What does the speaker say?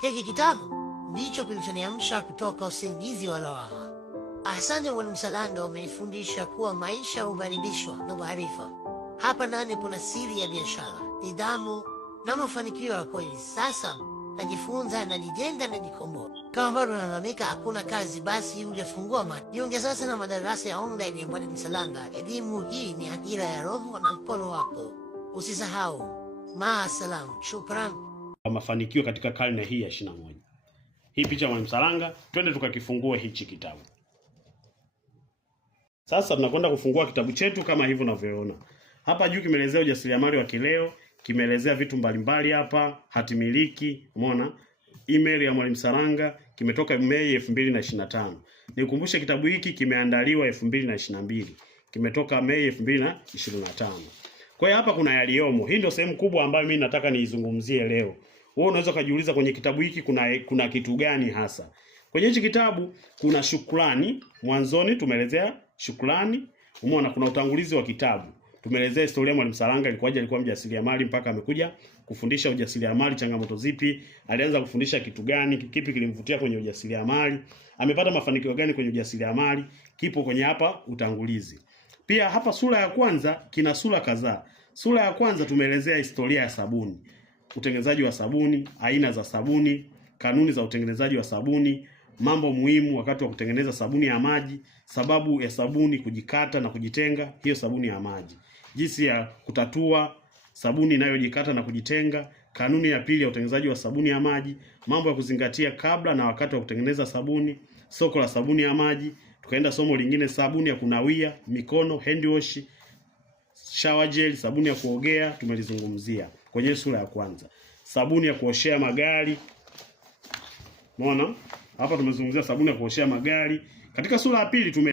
Hiki kitabu ndicho kilichoniamsha kutoka usingizi wa lawama. Asante Mwalimu Salando, umenifundisha kuwa maisha hubadilishwa na maarifa. Hapa ndani kuna siri ya biashara, nidhamu na mafanikio ya kweli. Sasa najifunza, najijenga, najikomboa. Kama bado nalalamika hakuna kazi, basi hujafungua macho. Jiunge sasa na madarasa ya online ya Mwalimu Salanga. Elimu hii ni ajira ya roho na mkono wako. Usisahau. Maasalam, shukran. Mafanikio katika karne hii ya 21. Hii picha ya Mwalimu Salanga, twende tukakifungue hichi kitabu. Sasa tunakwenda kufungua kitabu chetu kama hivyo unavyoona. Hapa juu kimeelezea ujasiriamali wa kileo, kimeelezea vitu mbalimbali hapa, hatimiliki, umeona? Email ya Mwalimu Salanga kimetoka Mei 2025. Nikukumbushe kitabu hiki kimeandaliwa 2022. Kimetoka Mei 2025. Kwa hiyo hapa kuna yaliyomo. Hii ndio sehemu kubwa ambayo mimi nataka niizungumzie leo. Wewe unaweza kujiuliza kwenye kitabu hiki kuna kitu gani hasa? Kwenye hichi kitabu kuna shukrani, mwanzoni tumeelezea shukrani. Umeona kuna utangulizi wa kitabu. Tumeelezea historia ya Mwalimu Salanga, alikuwa mjasiriamali mpaka amekuja kufundisha ujasiriamali, changamoto zipi, alianza kufundisha kitu gani, kipi kilimvutia kwenye ujasiriamali, amepata mafanikio gani kwenye ujasiriamali, kipo kwenye hapa utangulizi. Pia hapa sura ya kwanza kina sura kadhaa. Sura ya kwanza tumeelezea historia ya sabuni, utengenezaji wa sabuni, aina za sabuni, kanuni za utengenezaji wa sabuni, mambo muhimu wakati wa kutengeneza sabuni ya maji, sababu ya sabuni kujikata na kujitenga, hiyo sabuni ya maji, jinsi ya kutatua sabuni inayojikata na kujitenga, kanuni ya pili ya utengenezaji wa sabuni ya maji, mambo ya kuzingatia kabla na wakati wa kutengeneza sabuni, soko la sabuni ya maji. Tukaenda somo lingine, sabuni ya kunawia mikono, hand wash, shower gel, sabuni ya kuogea, tumelizungumzia kwenye sura ya kwanza. Sabuni ya kuoshea magari. Umeona? Hapa tumezungumzia sabuni ya kuoshea magari. Katika sura ya pili